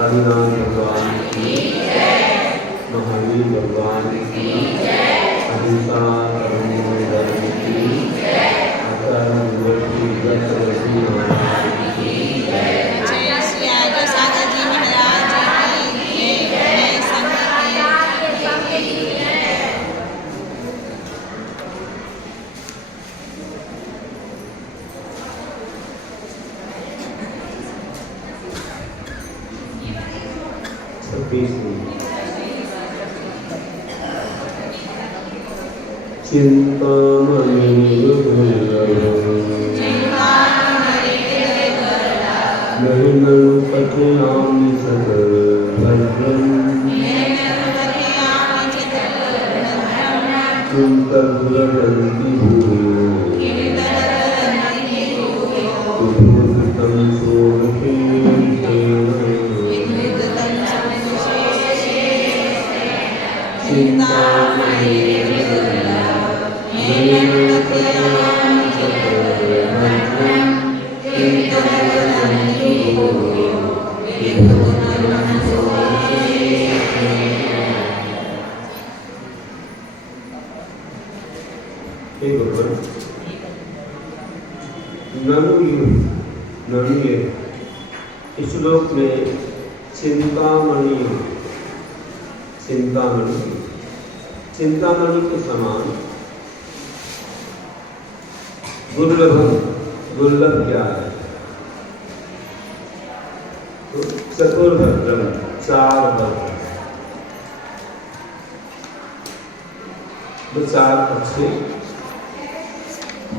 हरिनाम भगवान की महावीर भगवान की अहिंसा परमो धर्म की अकर्म निवृत्ति व्रतवती महाराज की जय श्री आर्य सागर जी महाराज की जय संत की चिंतामणि नहिनं पठयामि सकल भद्रं चिन्तयन्ति भूयो विभूतितं सोमकेशेन चिंतामणि इस श्लोक में चिंतामणि चिंतामणि के समान दुर्लभ क्या है? तो चतुर्भद्रम, चार भद्र, तो चार अच्छे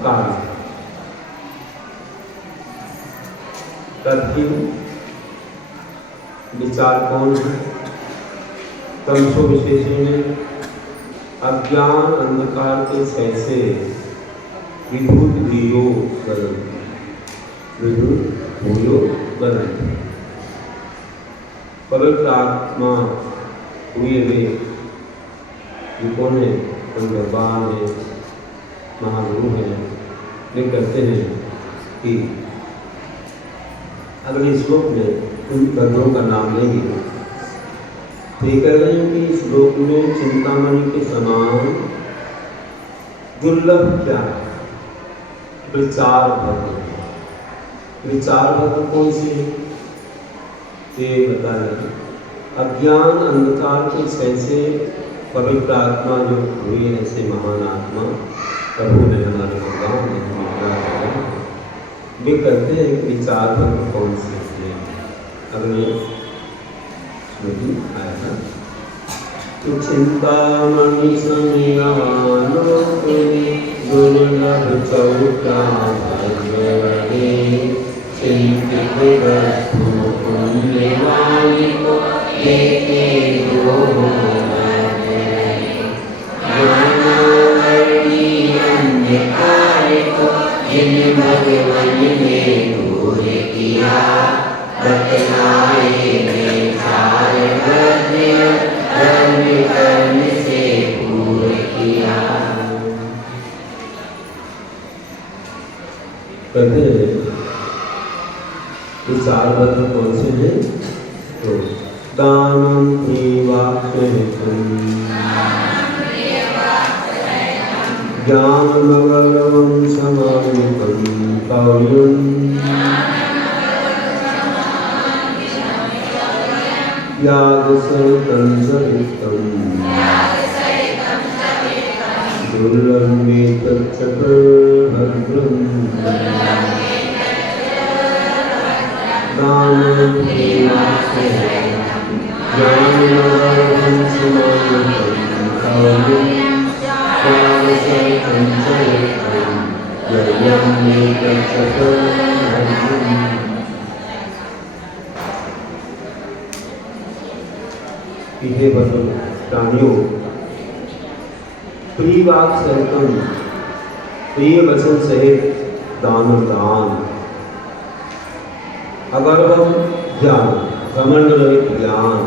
कार्य, कठिन विचार कौन है? तमसो विशेषण अज्ञान अंधकार के छह विभूत दियो बदल पवित्र आत्मा हुए वे कौन है? भगवान है, महागुरु है। वे कहते हैं कि अगले श्लोक में उन भद्रों का नाम लेंगे तो ये कह रहे हैं कि श्लोक में चिंतामणि के समान दुर्लभ क्या है? विचार भद्र। विचार भद्र कौन से है? ये बता रहे अज्ञान अंधकार के छह पवित्र आत्मा जो हुई है, ऐसे महान आत्मा प्रभु ने हमारे भगवान ने वे कहते हैं कि विचार भद्र कौन से है? अगले आया था तो चिंतामणि समीयानोके दुर्लभ चौका भगवते चिंतित वस्तु पुण्यवाणी को देखे दो अन्यकार को जिन भगवान ने दूर किया बतलाए चार भद्र कर्म से पूर्ण किया। कहते हैं कि चार भद्र कौन से हैं? तो दानम ज्ञानमगलवं समानितं काव्यं यादसरितं सरितं दुर्लभेतच्चतुर्भद्रं दानं ज्ञानमगलवं समानितं काव्यं प्राणियों प्रिय वाक सहितम प्रिय वचन सहित दान अगर हम ज्ञान घमंड रहित ज्ञान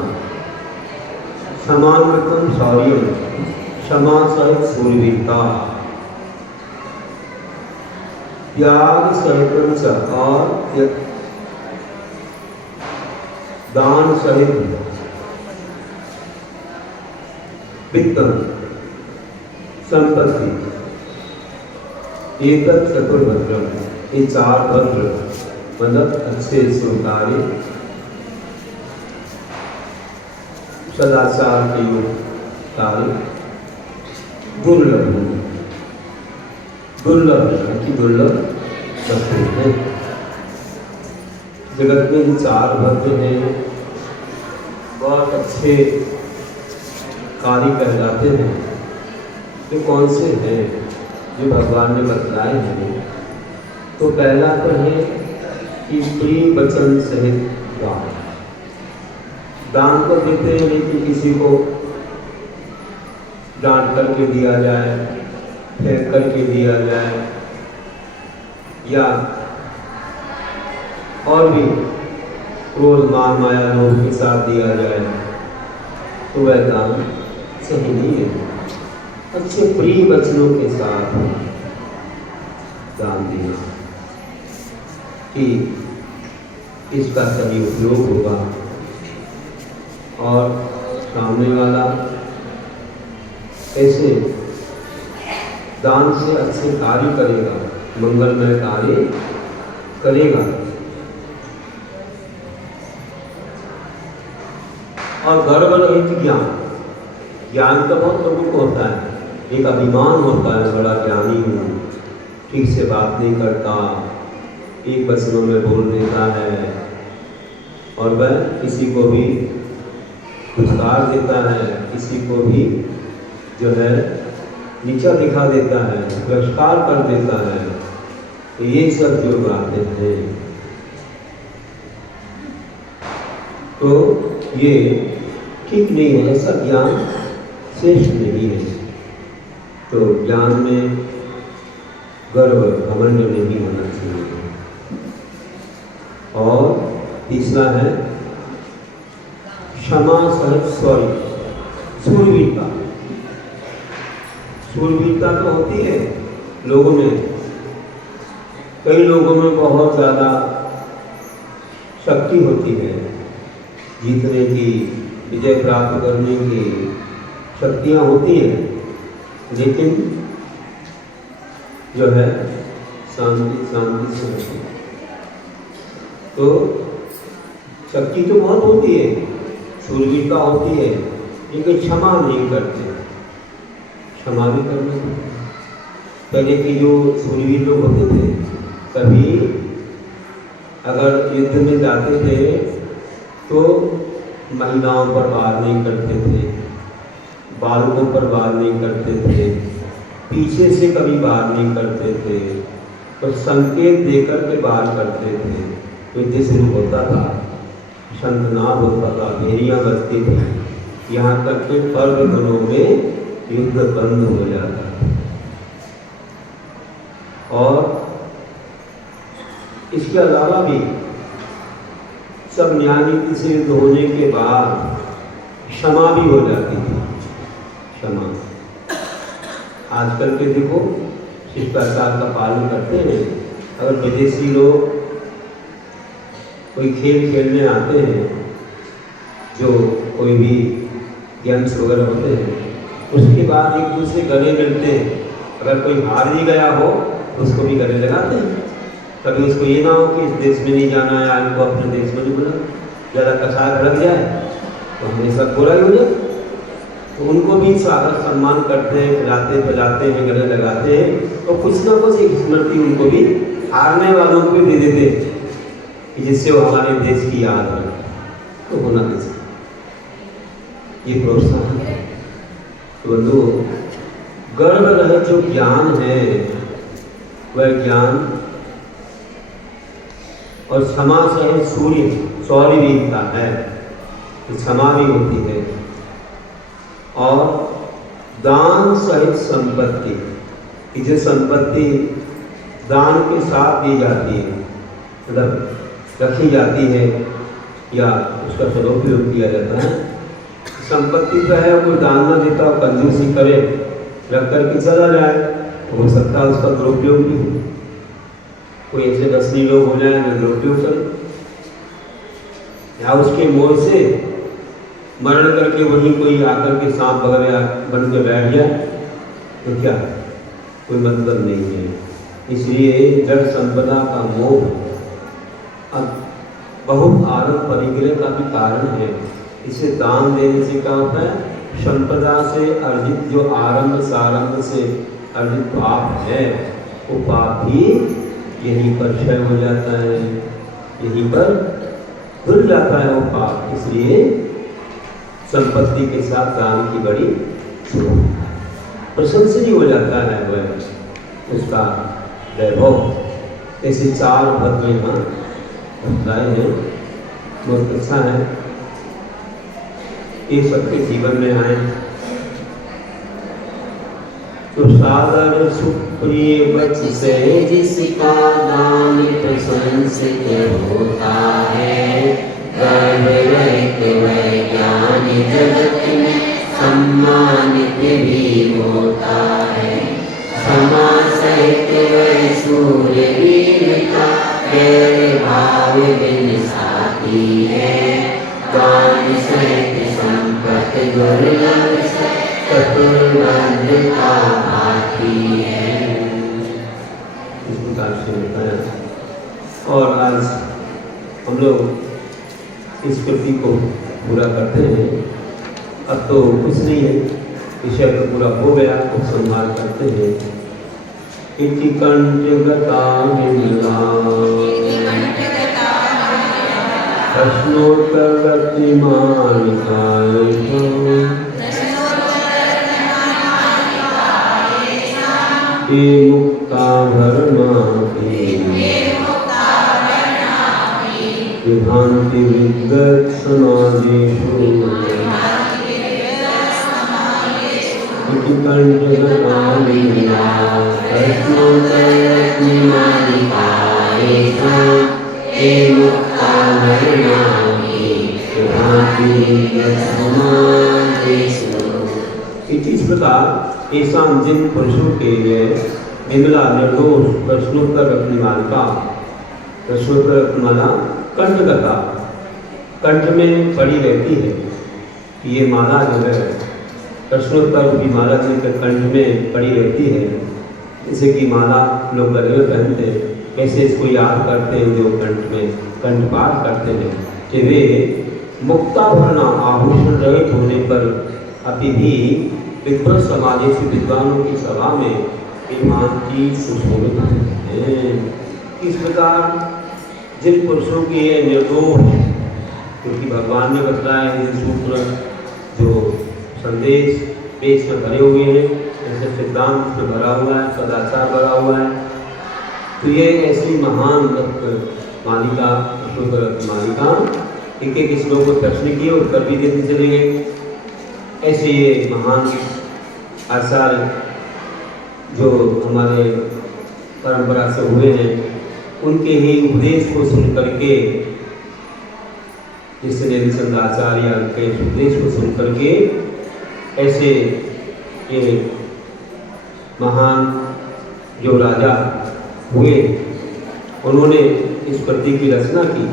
समानतम शौर्य क्षमा सहित सूर्यवीरता त्याग सहित और दान सहित वित्त संपत्ति एक चतुर्भद्रम, ये चार भद्र मतलब अच्छे सुकारी सदाचार के कार्य दुर्लभ दुर्लभ की दुर्लभ वस्तु है। जगत में जो चार भद्र हैं बहुत अच्छे कार्य कर जाते हैं। तो कौन से हैं जो भगवान ने बतलाए हैं? तो पहला तो है कि प्रिय वचन सहित दान। दान को देते हैं लेकिन किसी को डांट करके दिया जाए, फेंक करके दिया जाए या और भी क्रोध मान माया लोभ के साथ दिया जाए तो वह दान सही नहीं है। अच्छे प्रिय वचनों के साथ दान देना कि इसका सही उपयोग होगा और सामने वाला ऐसे दान से अच्छे कार्य करेगा, मंगलमय कार्य करेगा। और गर्व रहित ज्ञान, ज्ञान तो बहुत लोगों को होता है, एक अभिमान होता है बड़ा ज्ञानी हूँ, ठीक से बात नहीं करता, एक वचनों में बोल देता है और वह किसी को भी पुरस्कार देता है, किसी को भी जो है नीचा दिखा देता है, पुरस्कार कर देता है। तो ये सब जो बातें हैं तो ये ठीक नहीं है, ऐसा ज्ञान श्रेष्ठ नहीं है। तो ज्ञान में गर्व घमंड नहीं होना चाहिए। और तीसरा है क्षमा सहित शौर्य, शूरवीरता। शूरवीरता तो होती है लोगों में, कई लोगों में बहुत ज़्यादा शक्ति होती है, जीतने की, विजय प्राप्त करने की शक्तियाँ होती हैं, लेकिन जो है शांति शांति से होती है। तो शक्ति तो बहुत होती है, शूरवीरता होती है, लेकिन क्षमा नहीं करते। क्षमा भी करना चाहिए। पहले के जो शूरवीर लोग होते थे, कभी अगर युद्ध में जाते थे तो महिलाओं पर वार नहीं करते थे, बालकों पर वार नहीं करते थे, पीछे से कभी वार नहीं करते थे, तो संकेत देकर के वार करते थे। तो युद्ध शुरू होता था, शंखनाद होता था, भेड़ियाँ बजती थी, यहाँ तक के पर्व दिनों में युद्ध बंद हो जाता था। और इसके अलावा भी सब न्याय नीति से युद्ध होने के बाद क्षमा भी हो जाती थी। क्षमा आजकल के देखो शिष्टाचार का पालन करते हैं। अगर विदेशी लोग कोई खेल खेलने आते हैं, जो कोई भी गेम्स वगैरह होते हैं, उसके बाद एक दूसरे गले मिलते हैं। अगर कोई हार ही गया हो तो उसको भी गले लगाते हैं। कभी उसको ये ना हो कि इस देश में नहीं जाना है, आज को अपने देश में नहीं बुला, ज़्यादा कसार भड़क जाए तो हमेशा बुरा ही हो जाए। तो उनको भी स्वागत सम्मान करते हैं, खिलाते पिलाते हैं, गले लगाते हैं। तो कुछ ना कुछ एक स्मृति उनको भी हारने वालों को दे देते हैं कि जिससे वो हमारे देश की याद है। तो होना देश ये प्रोत्साहन है। तो बंधु, गर्व रहे जो ज्ञान है वह ज्ञान और क्षमा सहित शौर्यवीरता है, क्षमा भी होती है। और दान सहित संपत्ति, कि जो संपत्ति दान के साथ दी जाती है, मतलब रखी जाती है या उसका सदुपयोग किया जाता है। संपत्ति तो है, कोई दान न देता और कंजूसी करे, रख करके चला जाए, तो हो सकता है उसका दुरुपयोग भी हो। कोई ऐसे रसनी लोग हो जाए निर्लोटियों पर, या उसके मोह से मरण करके वहीं कोई आकर के सांप वगैरह बन के बैठ जाए, तो क्या कोई मतलब नहीं है। इसलिए जड़ संपदा का मोह बहुत आरंभ परिग्रह का भी कारण है। इसे दान देने से क्या होता है, संपदा से अर्जित जो आरंभ सारंभ से अर्जित पाप है, वो पाप भी यहीं पर क्षय हो जाता है, यहीं पर धुल जाता है वो पाप। इसलिए संपत्ति के साथ दान की बड़ी प्रशंसनीय हो जाता है वह उसका वैभव। ऐसे 4 भद्र यहाँ बताए हैं, बहुत अच्छा है, ये सबके जीवन में आए। तो सादर सुप्रिय वच से जिसका दान प्रशंसित होता है, गर्व रहित वह ज्ञान जगत में सम्मानित भी होता है। समा सहित वह सूर्यवीरता गैर भाव बिन साथी है। दान सहित संपत दुर्लभ चतुर्बंधता भाती है। इस प्रकार से बताया। और आज हम लोग इस कृति को पूरा करते हैं। अब तो कुछ नहीं है, विषय तो पूरा हो गया, तो संभाल करते हैं। इति कंठगता विमला ये मुक्ता विभान्ति विद्वत् समाजेषु इति कंठगता विमला इस प्रकार ऐसा जिन पुरुषों के लिए विमला निर्दोष प्रश्नोत्तर रत्नमालिका, प्रश्नोत्तर रत्नमाला कंठगता कंठ में पड़ी रहती है। ये माला जो है प्रश्नोत्तर की माला जिनके कंठ में पड़ी रहती है, जैसे कि माला लोग गले में पहनते हैं, कैसे इसको याद करते हैं जो कंठ में कंठपाठ करते हैं कि वे मुक्ताभरण आभूषण रहित होने पर अभी भी विद्वत समाज से विद्वानों की सभा में विभांति सुशोभित हैं। इस प्रकार जिन पुरुषों के ये निर्दोष, क्योंकि भगवान ने बताया ये सूत्र जो संदेश पेश में भरे हुए हैं, ऐसे सिद्धांत में भरा हुआ है, सदाचार भरा हुआ है, तो ये ऐसी महान मालिका मालिका एक एक श्लोक को दर्शन किए, उत्तर भी देते चले गए। ऐसे ये महान आचार्य जो हमारे परंपरा से हुए हैं, उनके ही उपदेश को सुन करके, जिससे निचंद आचार्य के उपदेश को सुन करके ऐसे ये महान जो राजा हुए, उन्होंने इस कृति की रचना की।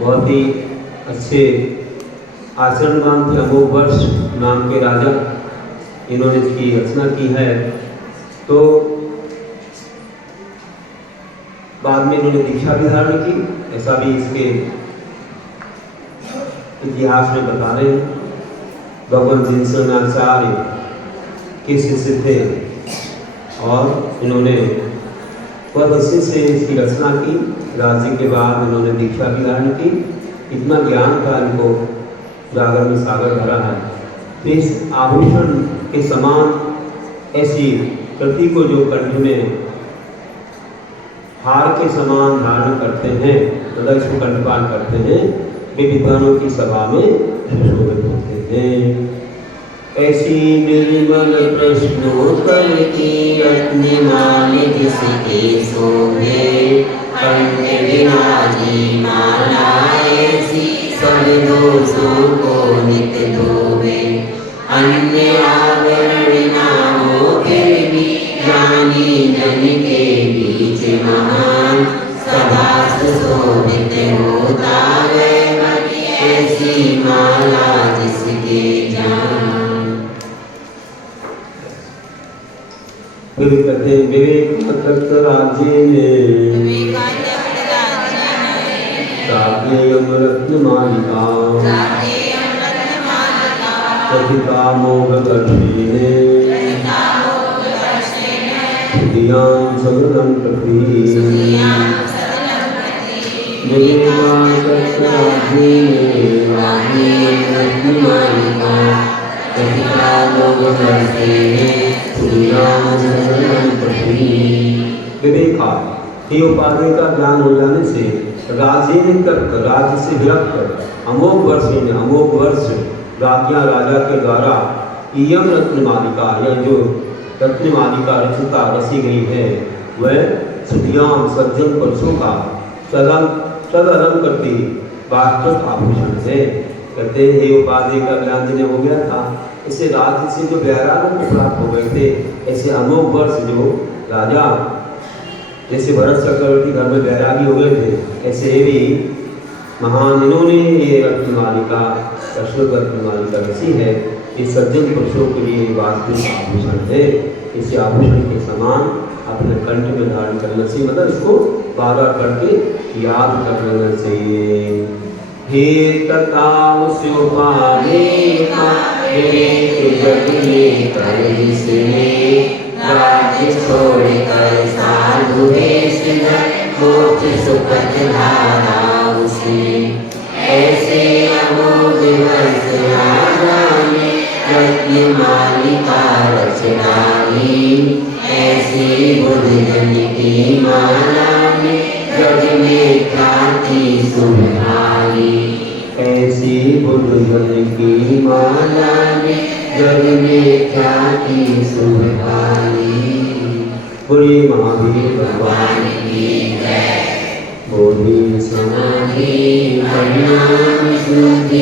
बहुत ही अच्छे आचरणवान थे, अमोघ वर्ष नाम के राजा, इन्होंने इसकी रचना की है। तो बाद में इन्होंने दीक्षा भी धारण की, ऐसा भी इसके इतिहास में बता रहे हैं। भगवान जिनसनाचार्य के शिष्य थे और इन्होंने वह शिष्य से इसकी रचना की। राज्य के बाद इन्होंने दीक्षा भी धारण की। इतना ज्ञान था इनको, जागर में सागर भरा है। तो इस आभूषण के समान ऐसी कृति को जो कंठ में हार के समान धारण करते हैं, तथा इसको कंठपाठ करते हैं, वे विद्वानों की सभा में सुशोभित होते हैं। ऐसी निर्मल प्रश्नोत्तर की रत्नमाल जिसके शोभे, कंठ विराजी माला ऐसी सब दोषों को नित धोवे। अन्य आवरण ना हो फिर भी ज्ञानी जन के बीच महान, मोहित होता है मन, ऐसी माला जिसके जान। फिर कहते हैं विवेकानंद राज्य में विवेकानंद राज्य में साज्ञेयम रत्नमालिका साज्ञेयम रत्नमालिका कथिता मोहदर्शिने तामोदर्शेन दियां सगलं प्रति सुधियां सदनं प्रति। विवेकानंद राज्य में साज्ञेयम रत्नमालिका कथिता मोहदर्शिने विवेका ये उपाधि का ज्ञान हो जाने से राजेन तक राज्य से विरक्त अमोघ वर्ष में अमोघ वर्ष राज्ञा राजा के द्वारा इयम रत्नमालिका यह जो रत्नमालिका रचिता रची गई है वह सुधियाम सज्जन पुरुषों का सदरम करती वास्तविक आभूषण है। कहते हैं ये उपाधि का ज्ञान जिन्हें हो गया था इसे राज्य से जो वैराग्य को प्राप्त हो गए थे ऐसे अमोघ वर्ष जो राजा जैसे भरत चक्रवर्ती घर में वैरागी हो गए थे ऐसे भी महान इन्होंने ये रत्नमालिका अशोक रत्नमालिका रची है। ये सज्जन पुरुषों के लिए वास्तविक आभूषण है। इसे आभूषण के समान अपने कंठ में धारण करना चाहिए, मतलब इसको बार बार करके याद कर लेना चाहिए। हे तथा राज्य छोड़कर साधु वेश धर मोक्ष सुपथ धारा उसे। ऐसे अमोघ वर्ष राजा ने रत्नमालिका रचनाई, ऐसी बुद्धजन की माला में जग में ख्याति सुधारी। ऐसी बुद्धजन की माला में जग में ख्याति सुधारी। बोलिए महावीर भगवान की जय। बोलिए समाधि परिणाम शुद्धि